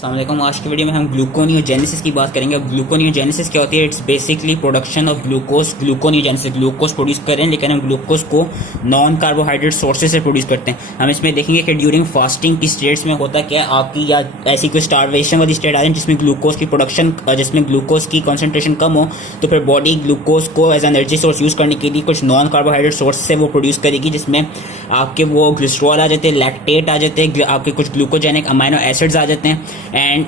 अस्सलाम वालेकुम। आज की वीडियो में हम ग्लूकोनियोजेनेसिस की बात करेंगे। अब ग्लूकोनियोजेनेसिस क्या होती है? It's basically production of glucose. Gluconeogenesis glucose produce करें, लेकिन हम ग्लूकोज को नॉन कार्बोहाइड्रेट सोर्सेज से प्रोड्यूस करते हैं। हम इसमें देखेंगे कि ड्यूरिंग फास्टिंग की स्टेट्स में होता क्या है आपकी, या ऐसी कोई स्टारवेशन वाली स्टेट आ रही है जिसमें ग्लूकोज की प्रोडक्शन, जिसमें ग्लूकोज की कॉन्सेंट्रेशन कम हो, तो फिर बॉडी ग्लूकोज को एज एनर्जी सोर्स यूज करने के लिए कुछ नॉन कार्बोहाइड्रेट सोर्स से वो प्रोड्यूस करेगी, जिसमें आपके वो ग्लिसरॉल आ जाते हैं, लैक्टेट आ जाते हैं, आपके कुछ ग्लूकोजेनिक अमाइनो एसिड्स आ जाते हैं। एंड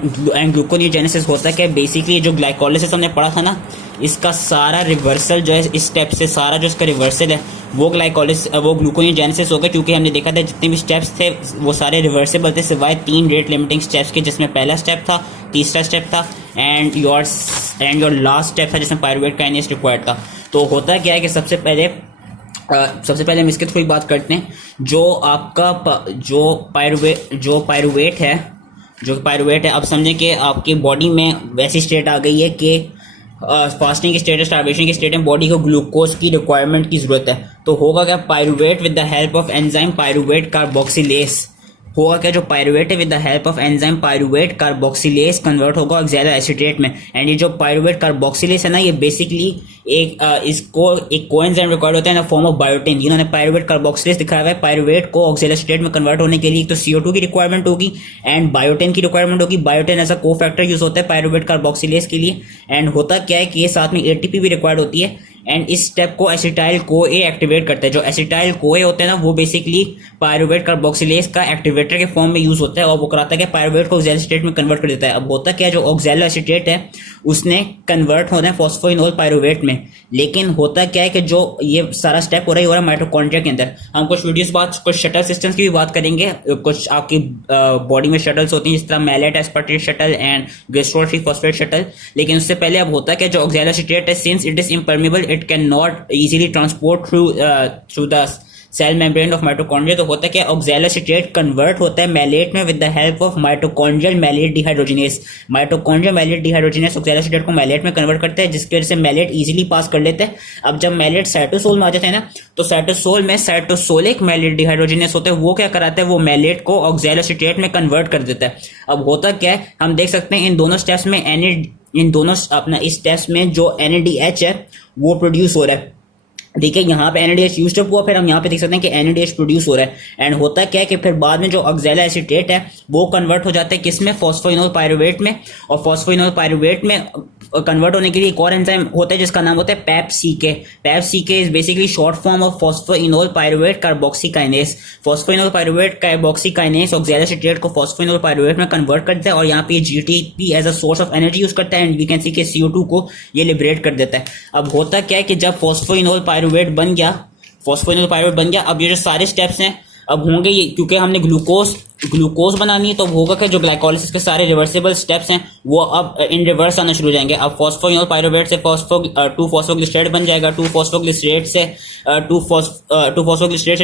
ग्लूकोनियोजेनेसिस होता है क्या? बेसिकली जो ग्लाइकोलिसिस हमने पढ़ा था ना, इसका सारा रिवर्सल जो है इस स्टेप से, सारा जो इसका रिवर्सल है वो ग्लूकोनियोजेनेसिस होगा, क्योंकि हमने देखा था जितने भी स्टेप्स थे वो सारे रिवर्सेबल थे सिवाय 3 रेट लिमिटिंग स्टेप्स के, जिसमें पहला स्टेप था, तीसरा स्टेप था एंड योर लास्ट स्टेप था जिसमें पायरुवेट काइनेस रिक्वायर्ड था। तो होता क्या है कि सबसे पहले हम इसके थ्रू ही बात करते हैं। जो आपका जो पायरुवेट है, अब समझें कि आपकी बॉडी में वैसी स्टेट आ गई है कि फास्टिंग की स्टेट है, स्टार्वेशन की स्टेट है, बॉडी को ग्लूकोज की रिक्वायरमेंट की जरूरत है। तो होगा क्या? Pyruvate with the help of enzyme pyruvate carboxylase होगा क्या? जो पायरुवेट है with the help of enzyme pyruvate carboxylase convert होगा ऑक्सैलो एसीटेट में। एंड ये जो पायरुवेट कार्बोक्सिलेज है ना, ये बेसिकली इसको एक कोएंजाइम रिक्वायर्ड होता है in the form of biotin. इन्होंने पायरुवेट कार्बोक्सिलेज दिखाया हुआ है। पायरुवेट को ऑक्सैलो एसीटेट में कन्वर्ट होने के लिए तो CO2 की रिक्वायरमेंट होगी एंड बायोटिन की रिक्वायरमेंट होगी। बायोटिन एज अ को फैक्टर यूज होता है पायरुवेट कार्बोक्सिलेज के लिए। एंड होता क्या है कि ये साथ में ATP भी रिक्वायर्ड होती है एंड इस स्टेप को एसिटाइल CoA एक्टिवेट करता है। जो एसिटाइल CoA होते हैं ना, वो बेसिकली पायरुवेट कार्बोक्सिलेज का एक्टिवेटर के फॉर्म में यूज होता है और वो कराता है कि पायरुवेट को ऑक्सैलो एसीटेट में कन्वर्ट कर देता है। अब होता क्या है, जो ऑक्सैलो एसीटेट है उसने कन्वर्ट होना है फॉस्फोइनोल पायरुवेट में, लेकिन होता क्या है कि जो ये सारा स्टेप हो रहा है माइटोकॉन्ड्रिया के अंदर। हम कुछ वीडियोस बाद कुछ शटल सिस्टम्स की भी बात करेंगे। कुछ आपकी बॉडी में शटल्स होती हैं जिस तरह malate aspartate shuttle and glycerol three phosphate shuttle. लेकिन उससे पहले अब होता क्या, जो ऑक्सैलो एसीटेट है, since it is impermeable it can not easily transport through the cell membrane of mitochondria. तो होता क्या, ऑक्सैलो एसीटेट कन्वर्ट होता है मैलेट में with the help of mitochondrial malate dehydrogenase. Mitochondrial malate dehydrogenase oxaloacetate को malate में convert करता है, जिसकी वजह से मैलेट इजीली पास कर लेते हैं। अब जब मैलेट साइटोसोल में आ जाते हैं ना, तो साइटोसोल में साइटोसोलिक मैलेट डिहाइड्रोजिनेस होता है। वो क्या कराता है, वो मैलेट को ऑक्सैलो एसीटेट में कन्वर्ट कर देता है। अब होता क्या है, हम देख सकते हैं इन दोनों स्टेप्स में इस स्टेप्स में जो NADH है वो प्रोड्यूस हो रहा है। देखिए यहाँ पे NADH यूज्ड अप हुआ, फिर हम यहाँ पे देख सकते हैं कि NADH प्रोड्यूस हो रहा है। एंड होता क्या है कि फिर बाद में जो ऑक्सैलो एसीटेट है वो कन्वर्ट हो जाता है किसमें? फॉस्फोइनोल पायरुवेट में। और फॉस्फोइनोल पायरुवेट में कन्वर्ट होने के लिए एक और एंजाइम होता है जिसका नाम होता है PAPCK। PAPCK is basically short form of phosphoenol pyruvate carboxykinase. Phosphoenol pyruvate carboxykinase oxaloacetate को फॉस्फोइनोल पायरुवेट में कन्वर्ट करता है और यहाँ पे GTP as a source of energy use करता है एंड वी कैन सी के CO2 को ये लिबरेट कर देता है। अब होता क्या है कि जब फॉस्फोइनोल पायरुवेट बन गया, अब ये जो सारे स्टेप्स हैं अब होंगे ये, क्योंकि हमने ग्लूकोज बनानी है, तो होगा कि जो ग्लाइकोलिसिस के सारे रिवर्सिबल स्टेप्स हैं वो अब इन रिवर्स आना शुरू हो जाएंगे। अब फॉस्फोइनोल पायरुवेट से 2-फॉस्फोग्लिसरेट बन जाएगा, 2-फॉस्फोग्लिसरेट से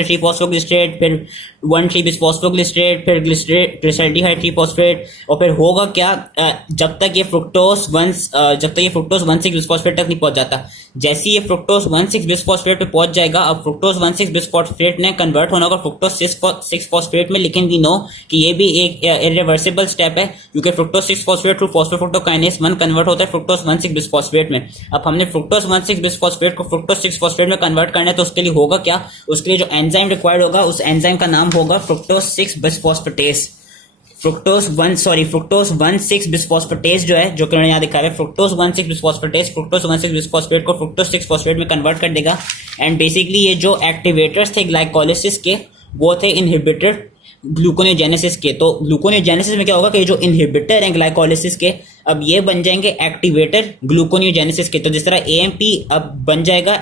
3-फॉस्फोग्लिसरेट, फिर 1,3-बिसफॉस्फोग्लिसरेट, फिर ग्लिसरैल्डिहाइड 3-फॉस्फेट। और फिर होगा क्या, जब तक ये फ्रुक्टोज 1,6-बिसफॉस्फेट तक नहीं पहुंच जाता। जैसे ये फ्रुक्टोज 1,6-बिसफॉस्फेट पे पहुंच जाएगा, अब फ्रुक्टोज 1,6-बिसफॉस्फेट ने कन्वर्ट होना होगा फ्रुक्टोज 6-फॉस्फेट में। लेकिन वी नो कि ये भी एक इरिवर्सिबल स्टेप है, क्योंकि फ्रुक्टोज 6-फॉस्फेट थ्रू फॉस्फोफ्रुक्टोकाइनेस 1 कन्वर्ट होता है फ्रुक्टोज 1,6-बिसफॉस्फेट में। अब हमने फ्रुक्टोज 1,6-बिसफॉस्फेट को फ्रुक्टोज 6-फॉस्फेट में कन्वर्ट करना है, तो उसके लिए होगा क्या, उसके लिए जो एंजाइम रिक्वायर्ड होगा उस एंजाइम का नाम होगा फ्रुक्टोज 6-बिसफॉस्फेटेस। फ्रुक्टोज 1,6-बिसफॉस्फेटेस जो है, जो कि मैंने यहाँ दिखा है, फ्रुक्टोज 1,6-बिसफॉस्फेटेस फ्रुक्टोज 1,6-बिसफॉस्फेट को फ्रुक्टोज 6-फॉस्फेट में कन्वर्ट कर देगा। एंड बेसिकली ये जो एक्टिवेटर्स थे ग्लाइकोलिसिस के वो थे इनहिबिटर ग्लूकोनियोजेनेसिस के। तो ग्लूकोनियोजेनेसिस में क्या होगा कि जो इनहिबिटर हैं ग्लाइकोलिसिस के, अब ये बन जाएंगे एक्टिवेटर ग्लूकोनियोजेनेसिस के। तो जिस तरह AMP अब बन जाएगा,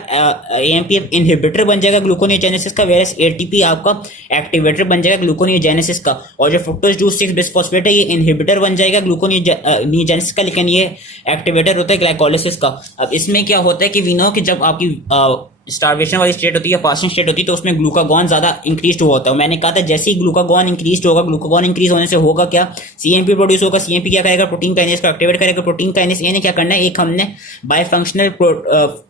AMP इनहिबिटर बन जाएगा ग्लूकोनियोजेनेसिस का, वेरस ATP आपका एक्टिवेटर बन जाएगा ग्लूकोनियोजेनेसिस का। और जो फ्रुक्टोज 6-बिसफॉस्फेट है ये इनहिबिटर बन जाएगा ग्लूकोनियोजेनेसिस का, लेकिन ये एक्टिवेटर होता है ग्लाइकोलिसिस का। अब इसमें क्या होता है कि वी नो कि जब आपकी स्टार्वेशन वाली स्टेट होती है, फास्टिंग स्टेट होती है, तो उसमें ग्लूकागॉन ज्यादा इंक्रीज हुआ होता है। मैंने कहा था जैसे ही ग्लूकागॉन इंक्रीज होगा, ग्लूकागॉन इंक्रीज होने से होगा क्या, CMP प्रोड्यूस होगा। CMP क्या करेगा, प्रोटीन काइनेस को एक्टिवेट करेगा। प्रोटीन काइनेस ये ने क्या करना है, एक हमने बायफंक्शनल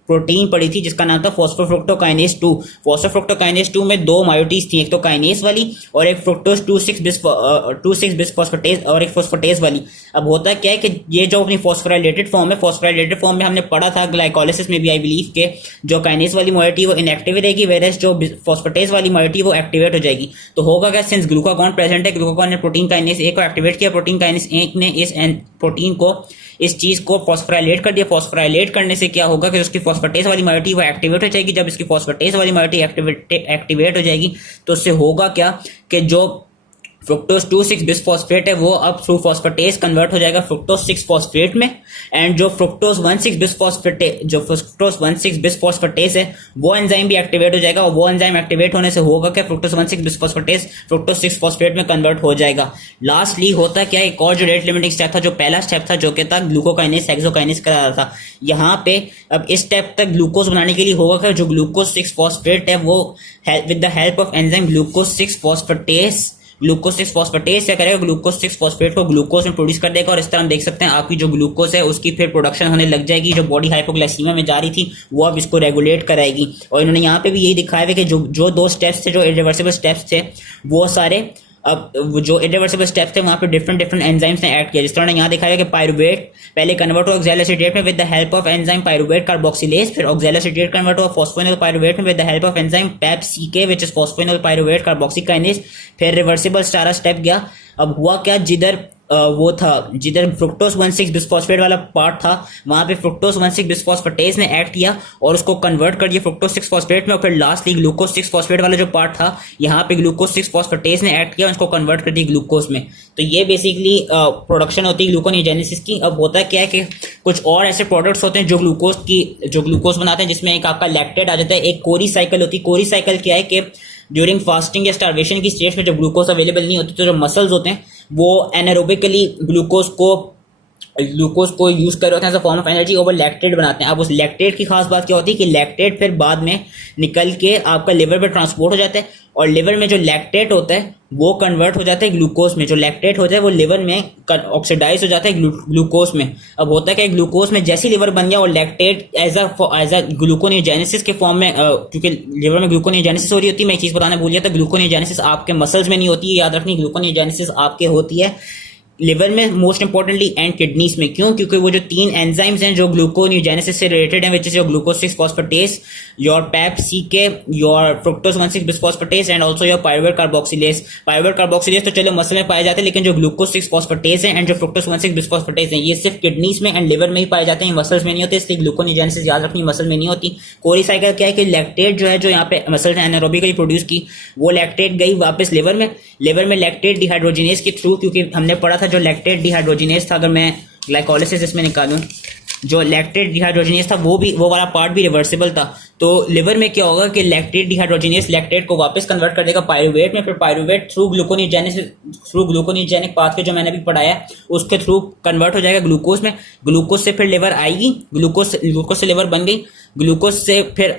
प्रोटीन पड़ी थी जिसका नाम था फॉस्फोफ्रुक्टोकाइनेज 2। फॉस्फोफ्रुक्टोकाइनेज 2 में दो मायोटीज थी, एक तो काइनेज वाली और एक फ्रुक्टोज 2,6 बिस्फॉस्फेटेज और एक फॉस्फेटेज वाली। अब होता क्या है कि ये जो अपनी फॉस्फोराइलेटेड फॉर्म है, फॉस्फोराइलेटेड फॉर्म में हमने पढ़ा था ग्लाइकोलाइसिस में भी आई बिलीव के जो काइनेज वाली मोइटी वो इनएक्टिव रहेगी, वेरस जो फॉस्फेटेज वाली मोइटी वो एक्टिवेट हो जाएगी। तो होगा क्या, सिंस ग्लूकागॉन प्रेजेंट है, ग्लूकागॉन ने प्रोटीन काइनेज ए को एक्टिवेट किया, प्रोटीन काइनेज ए ने इस प्रोटीन को इस चीज को फॉस्फोराइलेट कर दिया। फॉस्फोराइलेट करने से क्या होगा कि उसकी फॉस्फेटेज वाली मोइटी वो एक्टिवेट हो जाएगी। जब इसकी फॉस्फेटेज वाली मोइटी एक्टिवेट हो जाएगी तो उससे होगा क्या कि जो फ्रुक्टोज 2,6 बिस्फॉस्फेट है वो अब थ्रू फॉस्फेटेज कन्वर्ट हो जाएगा फ्रुक्टोज 6 फॉस्फेट में, एंड जो फ्रुक्टोज 1,6 बिस्फॉस्फेटेज है वो एंजाइम भी एक्टिवेट हो जाएगा, और वो एंजाइम एक्टिवेट होने से होगा क्या, फ्रुक्टोज 1,6 बिस्फॉस्फेटेज फ्रुक्टोज 6 फॉस्फेट में कन्वर्ट हो जाएगा। लास्टली होता क्या, एक और जो रेट लिमिटिंग स्टेप था, जो पहला स्टेप था जो कि था ग्लूकोकाइनेज हेक्सोकाइनेज करा रहा था, यहाँ पे अब इस स्टेप तक ग्लूकोज बनाने के लिए होगा क्या, जो ग्लूकोज 6 फॉस्फेट है वो with the help of enzyme glucose 6 phosphatase क्या करेगा, ग्लूकोज 6 फॉस्फेट को ग्लूकोज में प्रोड्यूस कर देगा, और इस तरह हम देख सकते हैं आपकी जो ग्लूकोज है उसकी फिर प्रोडक्शन होने लग जाएगी, जो बॉडी हाइपोग्लाइसीमिया में जा रही थी वो अब इसको रेगुलेट कराएगी। और इन्होंने यहाँ पे भी यही दिखाया है कि जो दो स्टेप्स थे, जो इरिवर्सिबल स्टेप्स थे, वो सारे अब जो इरिवर्सिबल स्टेप्स थे वहां पे डिफरेंट एंजाइम्स ने ऐड किया। जिस तरह यहाँ दिखाया कि पायरुवेट पहले कन्वर्ट हुआ ऑक्सैलोएसीटेट में with the help of enzyme pyruvate carboxylase, फिर ऑक्सैलोएसीटेट कन्वर्ट हुआ फॉस्फोइनोल पायरुवेट में with the help of enzyme PEPCK which is phosphoenol pyruvate carboxykinase. फिर रिवर्सिबल सारा स्टेप गया। अब हुआ क्या, जिधर फ्रुक्टोज 1,6 बिस्फॉस्फेट वाला पार्ट था वहां पे फ्रुक्टोज 1,6 बिस्फॉस्फेटेज ने ऐड किया और उसको कन्वर्ट कर दिया फ्रुक्टोज 6 फॉस्फेट में, और फिर लास्टली ग्लूकोज 6 फॉस्फेट वाला जो पार्ट था यहाँ पे ग्लूकोज 6 फॉस्फेटेज ने ऐड किया और उसको कन्वर्ट कर दिया ग्लूकोज में। तो ये बेसिकली प्रोडक्शन होती है ग्लूकोनियोजेनेसिस की। अब होता क्या है कि कुछ और ऐसे प्रोडक्ट्स होते हैं जो ग्लूकोज बनाते हैं, जिसमें एक आपका लैक्टेट आ जाता है, एक कोरी साइकिल होती है। कोरी साइकिल क्या है कि ड्यूरिंग फास्टिंग या स्टार्वेशन की स्टेज में जब ग्लूकोज अवेलेबल नहीं होती तो जो मसल्स होते हैं वो एनारोबिकली ग्लूकोज को यूज कर रहे होते हैं as a form of energy, और वो लैक्टेट बनाते हैं। अब उस लैक्टेट की खास बात क्या होती है कि लैक्टेट फिर बाद में निकल के आपका लिवर में ट्रांसपोर्ट हो जाता है, और लिवर में जो लैक्टेट होता है वो कन्वर्ट हो जाता है ग्लूकोज में। जो लैक्टेट होता है वो लिवर में ऑक्सीडाइज हो जाता है ग्लूकोज में। अब होता है कि ग्लूकोज में जैसे लिवर बन गया और लैक्टेट एज अ ग्लूकोनियोजेनेसिस के फॉर्म में, क्योंकि लिवर में ग्लूकोनियोजेनेसिस हो रही होती है, मैं एक चीज बताना भूल गया था, ग्लूकोनियोजेनेसिस आपके मसल्स में नहीं होती है, याद रखनी, ग्लूकोनियोजेनेसिस आपके होती है लिवर में, मोस्ट इंपॉर्टेंटली एंड किडनीज में। क्यों? क्योंकि वो जो 3 एंजाइम्स हैं जो ग्लूकोनियोजेनेसिस से रिलेटेड हैं, which is your glucose 6 phosphatase, your PEPCK, your fructose 1,6 bisphosphatase and also your pyruvate carboxylase. Pyruvate carboxylase तो चलो मसल में पाए जाते हैं, लेकिन जो ग्लूकोज 6 फॉस्फेटेज है एंड जो फ्रुक्टोज 1,6 बिस्फॉस्फेटेज है ये सिर्फ किडनीज में एंड लिवर में ही पाए जाते हैं, मसल्स में नहीं होते, इसलिए ग्लूकोनियोजेनेसिस याद रखनी मसल में नहीं होती। कोरी साइकिल क्या है कि लैक्टेट जो है, जो यहाँ पे मसल एनारोबिकली प्रोड्यूस की, वो लैक्टेट गई वापस लिवर में लैक्टेट डिहाइड्रोजिनेज के थ्रू, क्योंकि हमने पढ़ा था जो लैक्टेट डिहाइड्रोजिनेज था, अगर मैं ग्लाइकोलाइसिस इसमें निकालूं, जो लैक्टेट डिहाइड्रोजिनेज था वो वाला पार्ट भी रिवर्सिबल था। तो लिवर में क्या होगा कि लैक्टेट डिहाइड्रोजिनेज लैक्टेट को वापस कन्वर्ट कर देगा पायरुवेट में, फिर पायरुवेट थ्रू ग्लूकोनियोजेनिक पाथवे जो मैंने अभी पढ़ाया उसके थ्रू कन्वर्ट हो जाएगा ग्लूकोज में। ग्लूकोज से फिर लिवर आएगी, ग्लूकोज से लिवर बन गई, ग्लूकोज से फिर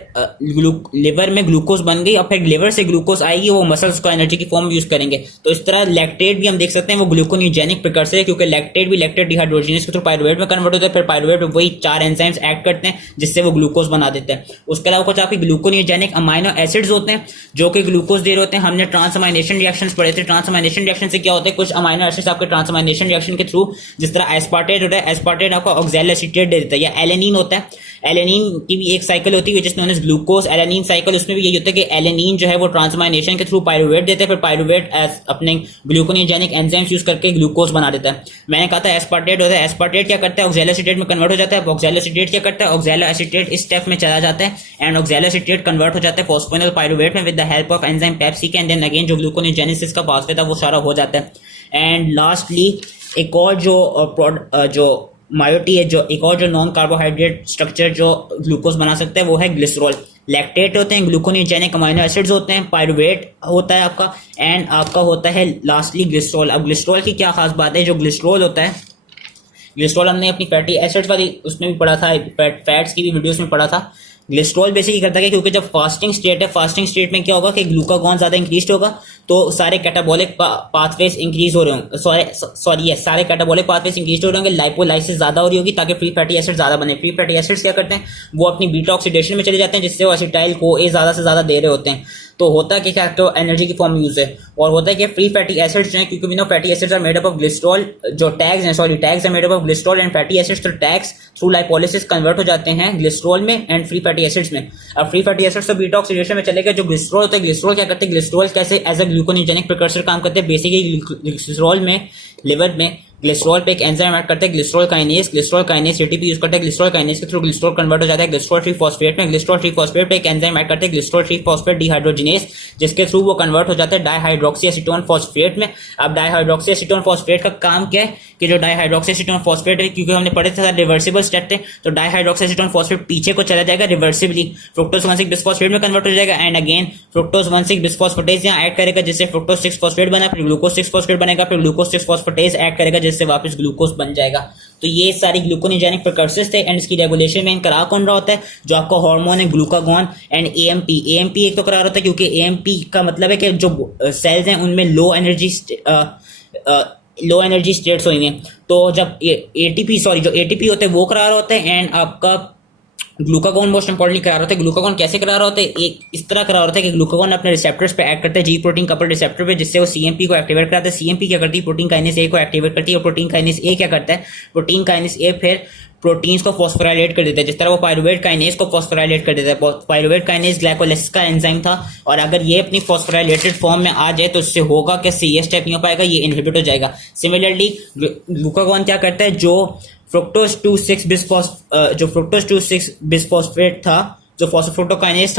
लिवर में ग्लूकोज बन गई, और फिर लिवर से ग्लूकोज आएगी, वो मसल्स को एनर्जी की फॉर्म में यूज करेंगे। तो इस तरह लैक्टेट भी हम देख सकते हैं वो ग्लूकोनियोजेनिक प्रिकर्सर है, क्योंकि लैक्टेट भी लैक्टेट डिहाइड्रोजिनेज के थ्रू पायरुवेट में कन्वर्ट होता है, फिर पायरुवेट में वही 4 एंजाइम्स एक्ट करते हैं जिससे वो ग्लूकोज बना देते हैं। उसके अलावा कुछ आपके ग्लूकोनियोजेनिक अमाइनो एसिड्स होते हैं जो कि ग्लूकोज दे रहे होते हैं। हमने ट्रांसअमाइनेशन रिएक्शंस पढ़े थे। ट्रांसअमाइनेशन रिएक्शन से क्या होता है, कुछ अमाइनो एसिड्स आपके ट्रांसअमाइनेशन रिएक्शन के थ्रू, जिस तरह एस्पार्टेट होता है, एस्पार्टेट आपका ऑक्सैलोएसीटेट दे देता है, या एलेनिन होता है, एलेनिन की भी एक साइकिल होती है जिसमें ग्लूकोज एलेनिन साइकिल, उसमें भी यही होता है कि एलेनिन जो है वो ट्रांसअमाइनेशन के थ्रू पायरुवेट देता है, फिर पायरुवेट अपने ग्लूकोनियोजेनिक एंजाइम्स यूज करके ग्लूकोज बना देता है। मैंने कहा था एस्पार्टेट होता है, एस्पार्टेट क्या करता है, ऑक्सैलोएसीटेट में कन्वर्ट हो जाता है। ऑक्सैलोएसीटेट क्या करता है, ऑक्सैलोएसीटेट इस स्टेप में चला जाता है एंड ऑक्सैलोएसीटेट कन्वर्ट हो जाता है फॉस्फोइनोल पायरुवेट में with the help of enzyme PEPCK, and then again जो ग्लूकोनियोजेनेसिस का पाथवे था वो सारा हो जाता है। एंड लास्टली एक और जो मायोटी है, जो एक और जो नॉन कार्बोहाइड्रेट स्ट्रक्चर जो ग्लूकोज बना सकता है वो है ग्लिसरॉल। लैक्टेट होते हैं, ग्लूकोनियोजेनिक अमाइनो एसिड्स होते हैं, पायरुवेट होता है आपका, एंड आपका होता है लास्टली ग्लिसरॉल। अब ग्लिसरॉल की क्या खास बात है, जो ग्लिसरॉल होता है, ग्लिसरॉल हमने अपनी फैटी एसिड्स वाली उसमें भी पढ़ा था, फैट्स की भी वीडियोस में पढ़ा था। ग्लिसरॉल बेसिकली करता है क्योंकि जब फास्टिंग स्टेट है, फास्टिंग स्टेट में क्या होगा कि ग्लूकागॉन ज्यादा इंक्रीज होगा, तो सारे कैटाबॉलिक पाथवेज इंक्रीज हो रहे होंगे, सॉरी यस, सारे कैटाबॉलिक पाथवेज इंक्रीज हो रहे होंगे, लाइपोलाइसिस ज्यादा हो रही होगी ताकि फ्री फैटी एसिड ज्यादा बने। फ्री फैटी एसिड्स क्या करते हैं, वो अपनी बीटा ऑक्सीडेशन में चले जाते हैं, जिससे वो एसिटाइल को ए ज्यादा से ज्यादा दे रहे होते हैं। तो होता है कि क्या, तो एनर्जी की फॉर्म यूज है। और होता है कि फ्री फैटी एसिड्स हैं, क्योंकि we know fatty acids are made up of glycerol, जो टैग्स हैं, sorry TAGs are made up of glycerol and fatty acids, तो टैग्स थ्रू लाइपोलिसिस कन्वर्ट हो जाते हैं ग्लिसरॉल में एंड फ्री फैटी एसिड्स में। अब फ्री फैटी एसिड्स तो बीटा ऑक्सीडेशन में चले गए, जो ग्लिसरॉल होता है, ग्लिसरॉल क्या करते हैं, ग्लिसरॉल कैसे एज अ ग्लूकोनिजेनिक प्रिकर्सर काम करते हैं। बेसिकली ग्लिसरॉल में, लिवर में ग्लिसरॉल पे एक एंजाइम ऐड करते हैं ग्लिसरॉल काइनेस एटीपी यूज करते हैं, ग्लिसरॉल काइनेस के थ्रू ग्लिसरॉल कन्वर्ट हो जाता है ग्लिसरॉल 3 फॉस्फेट में। ग्लिसरॉल 3 फॉस्फेट पे एक एंजाइम ऐड करते हैं ग्लिसरॉल 3 फॉस्फेट डिहाइड्रोजिनेस, जिसके थ्रू वो कन्वर्ट हो जाता है डाइहाइड्रोक्सी एसीटोन फॉस्फेट में। अब डाइहाइड्रोक्सी एसीटोन फॉस्फेट का काम क्या है कि जो डाइहाइड्रोक्सी एसीटोन फॉस्फेट है, क्योंकि हमने पढ़े थे रिवर्सिबल स्टेट थे, तो डाइहाइड्रोक्सी एसीटोन फॉस्फेट पीछे को चला जाएगा रिवर्सिबली, फ्रुक्टोज 1,6 बिस्फॉस्फेट में कन्वर्ट हो जाएगा एंड अगेन फ्रुक्टोज 1,6 बिस्फॉस्फेटेज यहाँ ऐड करेगा, जिससे फ्रुक्टोज 6 फॉस्फेट बना, फिर ग्लूकोज 6 फॉस्फेट बनेगा, फिर ग्लूकोज 6 फॉस्फेटेज ऐड करेगा, जिससे वापस ग्लूकोज बन जाएगा। तो ये सारी ग्लूकोनिजेनिक प्रिकर्सर्स थे एंड इसकी रेगुलेशन में करा कौन रहा होता है, जो आपका हार्मोन है ग्लूकागॉन एंड एएमपी। एएमपी एक तो करा होता है क्योंकि एएमपी का मतलब है कि जो सेल्स हैं उनमें लो एनर्जी स्टेट्स होंगे, तो जब एटीपी, सॉरी जो एटीपी होते हैं वो करा रहा होता है एंड आपका ग्लूकागॉन मोस्ट इंपॉर्टेंटली करा रहा होता है। ग्लूकागॉन कैसे करा रहा होता है, एक इस तरह करा रहा होता है कि ग्लूकागॉन अपने रिसेप्टर्स पे एक्ट करता है, जी प्रोटीन कपल रिसेप्टर पे, जिससे वो सीएमपी को एक्टिवेट कराता है। सीएमपी क्या करती है, प्रोटीन काइनेस ए को एक्टिवेट करती है, और प्रोटीन काइनेस ए क्या करता है, प्रोटीन काइनेस ए फिर प्रोटीन्स को फॉस्फोराइलेट कर देता है, जिस तरह वो पायरुवेट काइनेस को फॉस्फोराइलेट कर देता है। पायरुवेट काइनेस ग्लाइकोलाइसिस का एंजाइम था, और अगर ये अपनी फॉस्फोराइलेटेड फॉर्म में आ जाए तो इससे होगा कि सीएस स्टेप नहीं हो पाएगा, ये इनहिबिट हो जाएगा। सिमिलरली ग्लूकागॉन क्या करता है, जो फ्रुक्टोज 2,6 बिस्फॉस्फेट था, जो फ्रुक्टोकाइनेस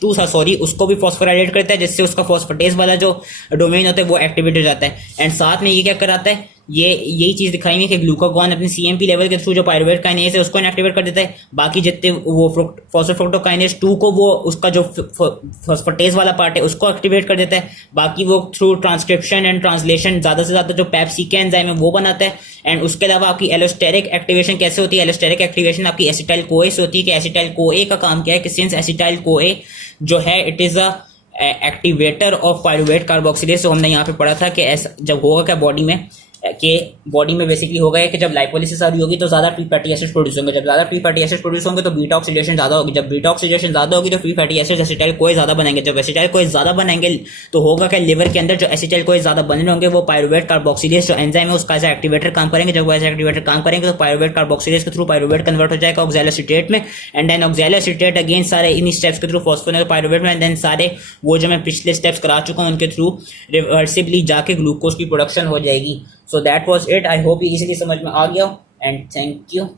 2 था, सॉरी, उसको भी फॉस्फोराइलेट करता है, जिससे उसका फॉस्फेटेज वाला जो डोमेन होता है वो एक्टिवेट हो जाता है। एंड साथ में ये क्या कराता है, ये यही चीज दिखाई है कि ग्लूकागॉन अपने सीएमपी लेवल के थ्रू जो पायरुवेट काइनेस है उसको एक्टिवेट कर देता है, बाकी जितने वो फॉस्फोफ्रुक्टोकाइनेस 2 को वो उसका जो फॉस्फेटेज वाला पार्ट है उसको एक्टिवेट कर देता है, बाकी वो थ्रू ट्रांसक्रिप्शन एंड ट्रांसलेशन ज्यादा से ज्यादा जो पेप्सिक एंजाइम है वो बनाता है। एंड उसके अलावा आपकी एलोस्टेरिक एक्टिवेशन कैसे होती है, एलोस्टेरिक एक्टिवेशन आपकी एसिटाइल कोए से होती है। कि एसिटाइल कोए का काम क्या है, कि सिंस एसिटाइल कोए जो है it is a activator of pyruvate carboxylase, तो हमने यहाँ पे पढ़ा था कि ऐसा जब होगा क्या बॉडी में बेसिकली होगा कि जब लाइपोलिसिस आ रही होगी तो ज्यादा फ्री फैटी एसिड प्रोड्यूस होंगे, जब ज्यादा फ्री फैटी एसिड प्रोड्यूस होंगे तो बीटा ऑक्सीडेशन ज्यादा होगी, जब बीटा ऑक्सीडेशन ज्यादा होगी तो free fatty acid acetyl CoA ज्यादा बनेंगे, जब एसिटाइल कोए ज्यादा बनेंगे तो होगा क्या, लिवर के अंदर जो एसिटाइल कोए ज्यादा बने होंगे वो पायरुवेट कार्बोक्सिलेज जो एंजाइम है उसका एज एक्टिवेटर काम करेंगे, जब वो एज एक्टिवेटर काम करेंगे तो पायरुवेट कार्बोक्सिलेज के थ्रू पायरुवेट कन्वर्ट हो जाएगा ऑक्सैलोएसीटेट में, एंड देन ऑक्सैलोएसीटेट अगेन सारे इन स्टेप्स के थ्रू फॉस्फोनेट पायरुवेट में, एंड देन सारे वो जो मैं पिछले स्टेप्स करा चुका हूं उनके थ्रू रिवर्सिबली जाके ग्लूकोज की प्रोडक्शन हो जाएगी। So that was it. I hope ये इजीली समझ में आ गया, and thank you.